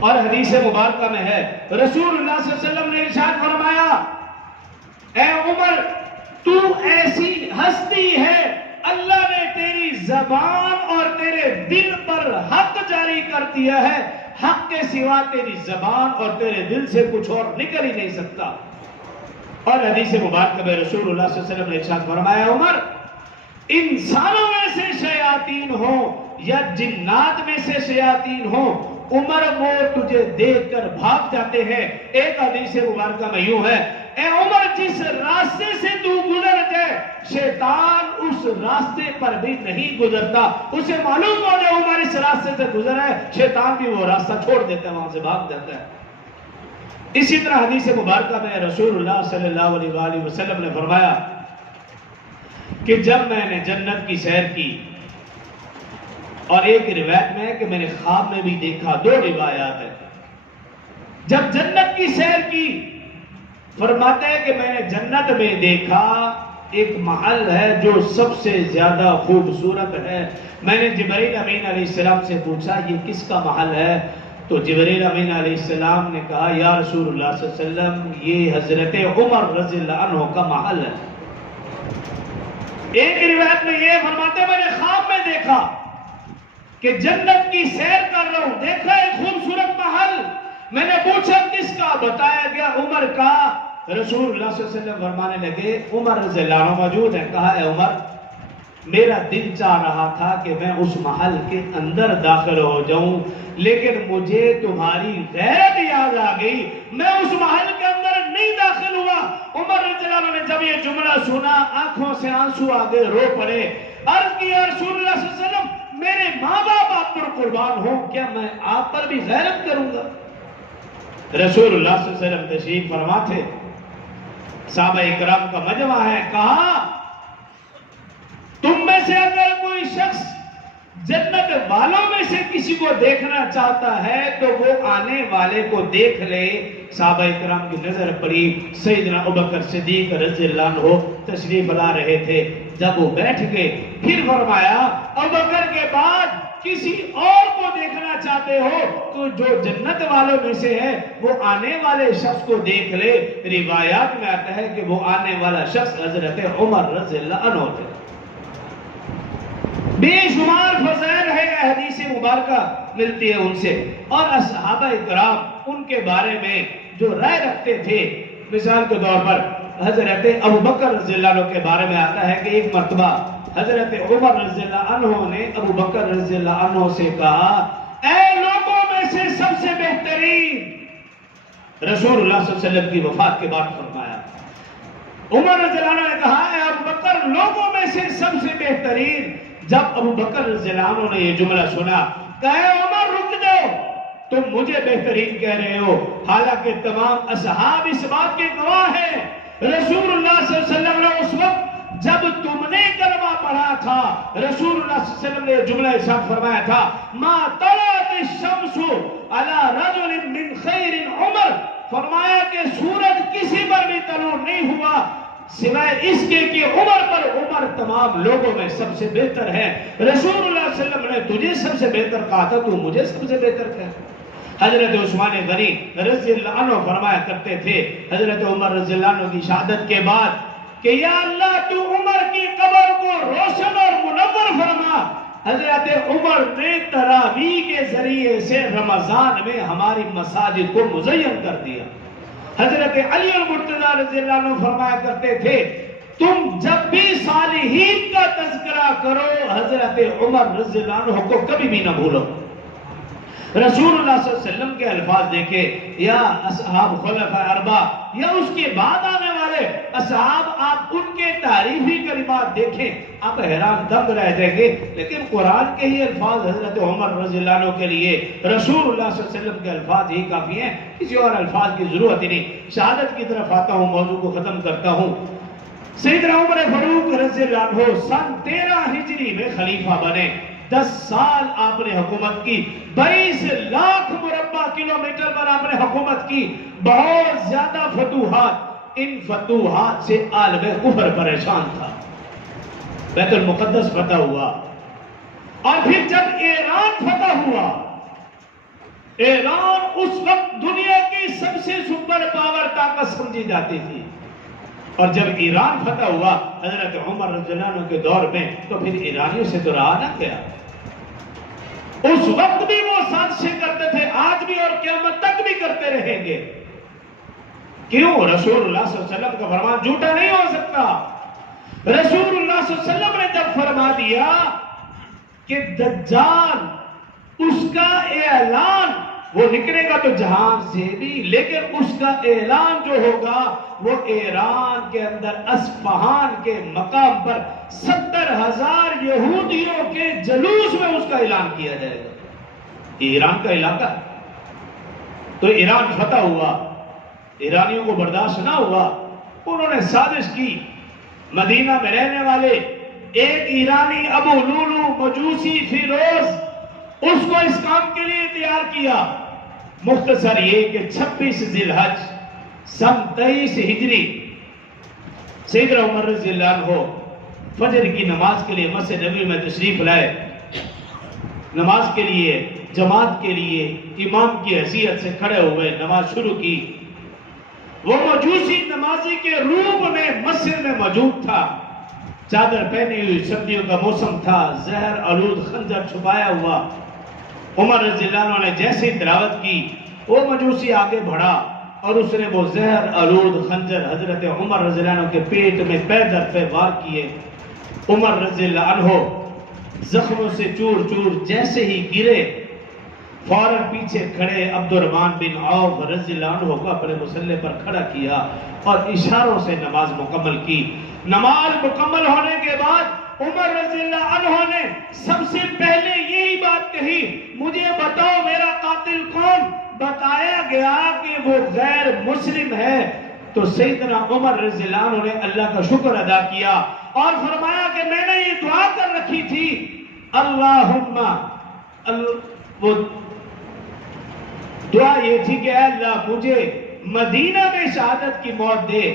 اور حدیث مبارکہ میں ہے رسول اللہ صلی اللہ علیہ وسلم نے ارشاد فرمایا اے عمر تو ایسی ہستی ہے, اللہ نے تیری زبان اور تیرے دل پر حق جاری کر دیا ہے, حق کے سوا تیری زبان اور تیرے دل سے کچھ اور نکل ہی نہیں سکتا. اور حدیث مبارکہ میں رسول اللہ صلی اللہ علیہ وسلم نے ارشاد فرمایا عمر انسانوں میں سے شیاطین ہو یا جنات میں سے شیاطین ہو, عمر وہ تجھے دیکھ کر بھاگ جاتے ہیں. ایک حدیث مبارکہ میں یوں ہے اے عمر جس راستے سے تو گزر جائے شیطان اس راستے پر بھی نہیں گزرتا. اسے معلوم ہو جائے عمر اس راستے سے گزر ہے, شیطان بھی وہ راستہ چھوڑ دیتا ہے, وہاں سے بھاگ جاتا ہے. اسی طرح حدیث مبارکہ میں رسول اللہ صلی اللہ علیہ وآلہ وسلم نے فرمایا کہ جب میں نے جنت کی سیر کی, اور ایک روایت میں ہے کہ میں نے خواب میں بھی دیکھا, 2 روایات ہیں. جب جنت کی سیر کی فرماتا ہے کہ میں نے جنت میں دیکھا ایک محل ہے جو سب سے زیادہ خوبصورت ہے. میں نے جبرائیل امین علیہ السلام سے پوچھا یہ کس کا محل ہے؟ تو جبرائیل امین علیہ السلام نے کہا یا رسول اللہ صلی اللہ علیہ وسلم یہ حضرت عمر رضی اللہ عنہ کا محل ہے. ایک روایت میں یہ فرماتے ہیں میں نے خواب میں دیکھا کہ جنت کی سیر کر رہا ہوں, دیکھا ایک خوبصورت محل. میں نے پوچھا کس کا؟ بتایا گیا عمر کا. رسول اللہ صلی اللہ علیہ وسلم فرمانے لگے عمر رضی اللہ عنہ موجود ہے. کہا اے عمر میرا دل چاہ رہا تھا کہ میں اس محل کے اندر داخل ہو جاؤں, لیکن مجھے تمہاری غیرت یاد آ گئی, میں اس محل کے اندر نہیں داخل ہوا. عمر رضی اللہ عنہ نے جب یہ جملہ سنا آنکھوں سے آنسو آگے رو پڑے. عرض کیا رسول اللہ صلی اللہ علیہ وسلم میرے ماں باپ آپ پر قربان ہوں, کیا میں آپ پر بھی غیرت کروں گا؟ رسول اللہ صلی اللہ علیہ وسلم تشریف فرما تھے, صحابہ اکرام کا مجمع ہے. کہا تم میں سے اگر کوئی شخص جنت والوں میں سے کسی کو دیکھنا چاہتا ہے تو وہ آنے والے کو دیکھ لے. صحابہ اکرام کی نظر پڑی, سیدنا ابوبکر صدیق رضی اللہ عنہ تشریف لا رہے تھے. جب وہ بیٹھ گئے پھر فرمایا ابوبکر کے بعد کسی اور کو دیکھنا چاہتے ہو تو جو جنت والوں میں سے ہے وہ آنے والے شخص کو دیکھ لے. روایات میں آتا ہے کہ وہ آنے والا شخص حضرت عمر رضی اللہ عنہ تھے. بے شمار فضائل ہے حدیث مبارکہ ملتی ہے ان سے. اور اصحابہ کرام ان کے بارے میں جو رائے رکھتے تھے, مثال کے طور پر حضرت ابوبکر رضی اللہ عنہ کے بارے میں آتا ہے کہ ایک مرتبہ حضرت عمر رضی اللہ عنہ نے ابوبکر رضی اللہ عنہ سے کہا اے لوگوں میں میں سے سب سے بہترین رسول اللہ صلی اللہ علیہ وسلم کی وفات کے بعد فرمایا. عمر رضی اللہ عنہ نے کہا اے ابو بکر لوگوں میں سے سب سے بہترین. جب ابو بکر رضی اللہ عنہ نے یہ جملہ سنا کہا عمر رک جاؤ, تم مجھے بہترین کہہ رہے ہو, حالانکہ تمام اصحاب اس بات کے گواہ ہیں. رسول اللہ صلی اللہ علیہ وسلم نے اس وقت جب تم نے کلمہ پڑھا تھا, رسول اللہ صلی اللہ علیہ وسلم نے جملہ ارشاد فرمایا تھا ما طلعت الشمس علی رجل من خیر عمر, فرمایا کہ سورج کسی پر بھی طلوع نہیں ہوا سوائے اس کے کہ عمر پر, عمر تمام لوگوں میں سب سے بہتر ہے. رسول اللہ صلی اللہ علیہ وسلم نے تجھے سب سے بہتر کہا تھا, تو مجھے سب سے بہتر کہا. حضرت عثمان غنی رضی اللہ عنہ فرمایا کرتے تھے حضرت عمر رضی اللہ عنہ کی شہادت کے بعد کہ یا اللہ تو عمر کی قبر کو روشن اور منور فرما. حضرت عمر نے تراویح کے ذریعے سے رمضان میں ہماری مساجد کو مزین کر دیا. حضرت علی المرتضی رضی اللہ عنہ فرمایا کرتے تھے تم جب بھی صالحین کا تذکرہ کرو حضرت عمر رضی اللہ عنہ کو کبھی بھی نہ بھولو. رسول اللہ صلی اللہ علیہ وسلم کے الفاظ دیکھے یا اصحاب خلفاء اربع یا اس کے بعد آنے والے اصحاب, آپ ان کے تعریفی کلمات دیکھیں آپ حیران دنگ رہ جائیں گے. لیکن قرآن کے ہی الفاظ حضرت عمر رضی اللہ عنہ کے لیے رسول اللہ صلی اللہ علیہ وسلم کے الفاظ ہی کافی ہیں, کسی اور الفاظ کی ضرورت ہی نہیں. شہادت کی طرف آتا ہوں, موضوع کو ختم کرتا ہوں. سیدنا عمر فاروق رضی اللہ عنہ سن 13 ہجری میں خلیفہ بنے. 10 سال آپ نے حکومت کی, 22 لاکھ مربع کلومیٹر پر آپ نے حکومت کی, بہت زیادہ فتوحات. ان فتوحات سے عالم کفر پریشان تھا. بیت المقدس فتح ہوا, اور پھر جب ایران فتح ہوا, ایران اس وقت دنیا کی سب سے سپر پاور طاقت سمجھی جاتی تھی, اور جب ایران فتح ہوا حضرت عمر رضی اللہ عنہ کے دور میں تو پھر ایرانیوں سے تو رہا نہ گیا. اس وقت بھی وہ سازشیں کرتے تھے, آج بھی اور قیامت تک بھی کرتے رہیں گے. کیوں؟ رسول اللہ صلی اللہ علیہ وسلم کا فرمان جھوٹا نہیں ہو سکتا. رسول اللہ صلی اللہ علیہ وسلم نے جب فرما دیا کہ دجال اس کا اعلان وہ نکلے گا تو جہان سے بھی, لیکن اس کا اعلان جو ہوگا وہ ایران کے اندر اصفہان کے مقام پر 70,000 یہودیوں کے جلوس میں اس کا اعلان کیا جائے گا. ایران کا علاقہ تو ایران فتح ہوا, ایرانیوں کو برداشت نہ ہوا, انہوں نے سازش کی. مدینہ میں رہنے والے ایک ایرانی ابو لولو مجوسی فیروز, اس کو اس کام کے لیے تیار کیا. مختصر یہ کہ 26 ذی الحج سن 23 ہجری سیدنا عمر رضی اللہ عنہ فجر کی نماز کے لیے مسجد نبوی میں تشریف لائے. نماز کے لیے, جماعت کے لیے امام کی حیثیت سے کھڑے ہوئے, نماز شروع کی. وہ مجوسی نمازی کے روپ میں مسجد میں موجود تھا, چادر پہنی ہوئی, سردیوں کا موسم تھا, زہر آلود خنجر چھپایا ہوا. عمر رضی اللہ عنہ نے جیسے تلاوت کی وہ مجوسی آگے بڑھا اور اس نے وہ زہر آلود خنجر حضرت عمر رضی اللہ عنہ کے پیٹ میں پے در پہ وار کیے. عمر رضی اللہ عنہ زخموں سے چور چور جیسے ہی گرے, فوراً پیچھے کھڑے عبد الرحمن بن عوف رضی اللہ عنہ کو اپنے مصلی پر کھڑا کیا اور اشاروں سے نماز مکمل کی. نماز مکمل ہونے کے بعد عمر رضی اللہ عنہ نے سب سے پہلے یہی بات کہی, مجھے بتاؤ میرا قاتل کون؟ بتایا گیا کہ وہ غیر مسلم ہے. تو سیدنا عمر رضی اللہ عنہ نے اللہ کا شکر ادا کیا اور فرمایا کہ میں نے یہ دعا کر رکھی تھی, اللہم وہ دعا یہ تھی کہ اے اللہ مجھے مدینہ میں شہادت کی موت دے,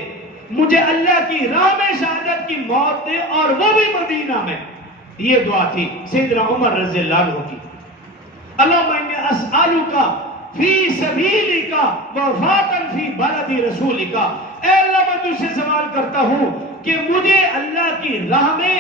مجھے اللہ کی راہ میں شہادت کی موت دے, اور وہ بھی مدینہ میں. یہ دعا تھی سیدنا عمر رضی اللہ عنہ کی. اللہم انی اسألک فی سبیلک وفاتا فی بلد رسولک, اے اللہ میں تجھ سے سوال کرتا ہوں کہ مجھے اللہ کی راہ میں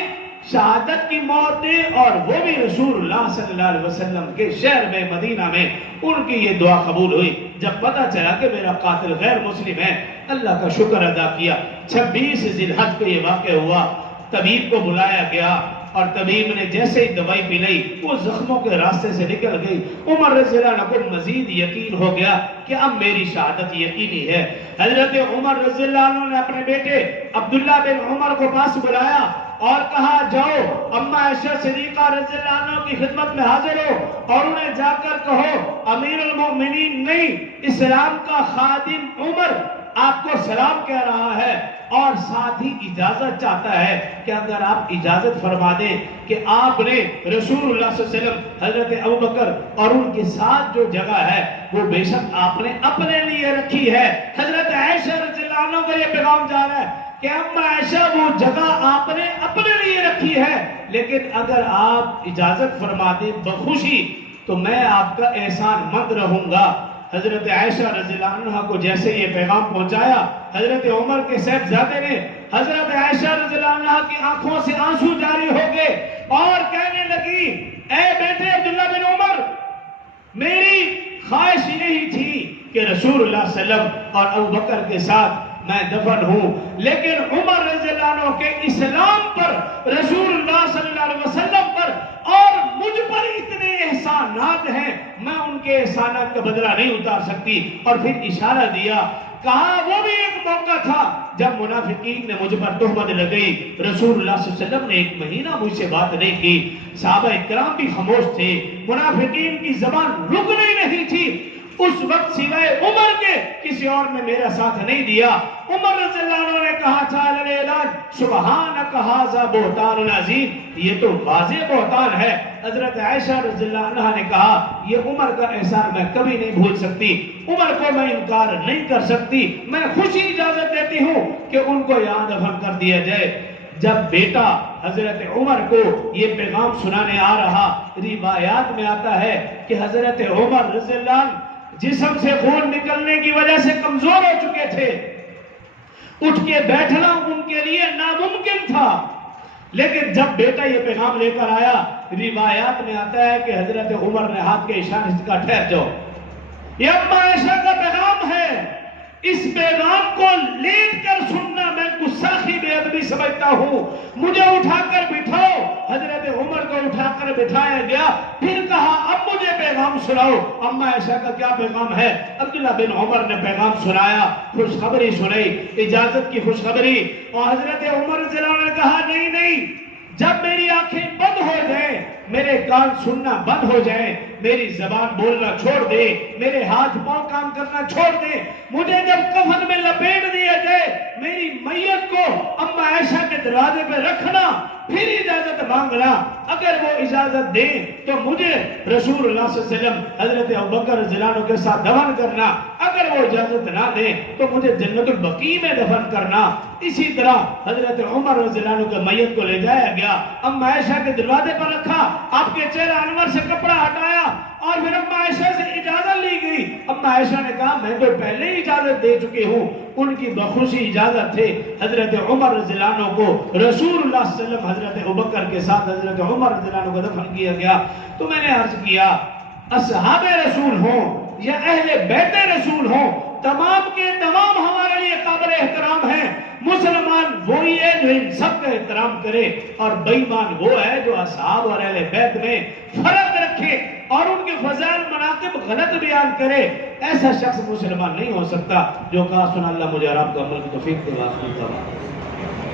شہادت کی موت دے, اور وہ بھی رسول اللہ صلی اللہ علیہ وسلم کے شہر میں مدینہ میں. ان کی یہ دعا قبول ہوئی. جب پتہ چلا کہ میرا قاتل غیر مسلم ہے, اللہ کا شکر ادا کیا. 26 ذی الحج کو یہ واقع ہوا. طبیب کو بلایا گیا, اور طبیب نے جیسے ہی دوائی پلائی وہ زخموں کے راستے سے نکل گئی۔ عمر رضی اللہ عنہ کو مزید یقین ہو گیا کہ اب میری شہادت یقینی ہے۔ حضرت عمر رضی اللہ عنہ نے اپنے بیٹے عبداللہ بن عمر کو پاس بلایا اور کہا جاؤ اما عائشہ صدیقہ رضی اللہ عنہ کی خدمت میں حاضر ہو اور انہیں جا کر کہو امیر المؤمنین نہیں، اسلام کا خادم عمر آپ کو سلام کہہ رہا ہے اور ساتھ ہی اجازت چاہتا ہے کہ اگر آپ اجازت فرما دیں کہ آپ نے رسول اللہ صلی اللہ علیہ وسلم حضرت ابوبکر اور ان کے ساتھ جو جگہ ہے وہ بے شک آپ نے اپنے لیے رکھی ہے۔ حضرت عائشہ رضی اللہ عنہ کا یہ پیغام جا رہا ہے کہ اما عائشہ وہ جگہ آپ نے اپنے لیے رکھی ہے، لیکن اگر آپ اجازت فرما دیں بخوشی تو میں آپ کا احسان مند رہوں گا۔ حضرت عائشہ رضی اللہ عنہ کو جیسے یہ پیغام پہنچایا، حضرت عمر کے صاحبزادے نے حضرت عائشہ رضی اللہ عنہ کی آنکھوں سے آنسو جاری ہو گئے اور کہنے لگی اے بیٹے عبداللہ بن عمر، میری خواہش یہی تھی کہ رسول اللہ صلی اللہ علیہ وسلم اور ابوبکر کے ساتھ میں دفن ہوں، لیکن عمر رضی اللہ عنہ کے اسلام پر، رسول اللہ صلی اللہ علیہ وسلم پر اور مجھ پر اتنے احسانات ہیں، میں ان کے احسانات کا بدلہ نہیں اتار سکتی۔ اور پھر اشارہ دیا، کہا وہ بھی ایک موقع تھا جب منافقین نے مجھ پر تہمت لگئی، رسول اللہ صلی اللہ علیہ وسلم نے ایک مہینہ مجھ سے بات نہیں کی، صحابہ کرام بھی خاموش تھے، منافقین کی زبان رکنے نہیں تھی۔ اس وقت سوائے عمر کے کسی اور نے میرا ساتھ نہیں دیا۔ عمر رضی اللہ عنہ نے کہا تھا اعلان سبحانک ھذا بہتان عظیم، یہ تو واضح بہتان ہے۔ حضرت عائشہ رضی اللہ عنہ نے کہا یہ عمر کا احسان میں کبھی نہیں بھول سکتی، عمر کو میں انکار نہیں کر سکتی، میں خوشی اجازت دیتی ہوں کہ ان کو یہاں دفن کر دیا جائے۔ جب بیٹا حضرت عمر کو یہ پیغام سنانے آ رہا، روایات میں آتا ہے کہ حضرت عمر رضی اللہ عنہ جسم سے خون نکلنے کی وجہ سے کمزور ہو چکے تھے، اٹھ کے بیٹھنا ان کے لیے ناممکن تھا، لیکن جب بیٹا یہ پیغام لے کر آیا، روایات میں آتا ہے کہ حضرت عمر نے ہاتھ کے اشارے سے کہا ٹھہر جاؤ، یہ اما عائشہ کا پیغام ہے، اس پیغام کو لیٹ کر سننا میں گستاخی بے ادبی سمجھتا ہوں، مجھے اٹھا کر بٹھاؤ۔ حضرت عمر کو اٹھا کر بٹھایا گیا، پھر کہا اب مجھے پیغام سناؤ۔ اما عائشہ کا کیا پیغام ہے؟ عبداللہ بن عمر نے پیغام سنایا، خوشخبری سنائی، اجازت کی خوشخبری، اور حضرت عمر رضی اللہ عنہ نے کہا نہیں نہیں، جب میری آنکھیں بند ہو جائیں، میرے کان سننا بند ہو جائیں، میری زبان بولنا چھوڑ دے، میرے ہاتھ پاؤں کام کرنا چھوڑ دے، مجھے جب کفن میں لپیٹ دیا جائے، میری میت کو اما عائشہ کے دروازے پہ رکھنا، پھر اجازت مانگنا، اگر وہ اجازت دیں تو مجھے رسول اللہ صلی اللہ علیہ وسلم حضرت ابوبکر رضی اللہ عنہ کے ساتھ دفن کرنا، اگر وہ اجازت نہ دیں تو مجھے جنت البقیع میں دفن کرنا۔ اسی طرح حضرت عمر رضی اللہ عنہ کے میت کو لے جایا گیا، اما عائشہ کے دروازے پر رکھا، آپ کے چہرہ انور سے کپڑا ہٹایا اور پھر اما عائشہ سے اجازت لی گئی۔ اما عائشہ نے کہا میں تو پہلے ہی اجازت دے چکی ہوں، ان کی بخوشی اجازت تھے۔ حضرت عمر رضی اللہ عنہ کو رسول اللہ صلی اللہ علیہ وسلم حضرت ابوبکر کے ساتھ حضرت عمر رضی اللہ عنہ کو دفن کیا گیا۔ تو میں نے عرض کیا اصحاب رسول ہوں یا اہل بیت رسول ہوں، تمام کے تمام ہمارے لیے قابل احترام ہیں۔ مسلمان وہی ہے جو ان سب کا احترام کرے، اور بے ایمان وہ ہے جو اصحاب اور اہل بیت میں فرق رکھے اور ان کے فضائل مناقب غلط بیان کرے۔ ایسا شخص مسلمان نہیں ہو سکتا۔ جو کہا سنا اللہ مجھے اور آپ کو عمل کی توفیق دے، واسطہ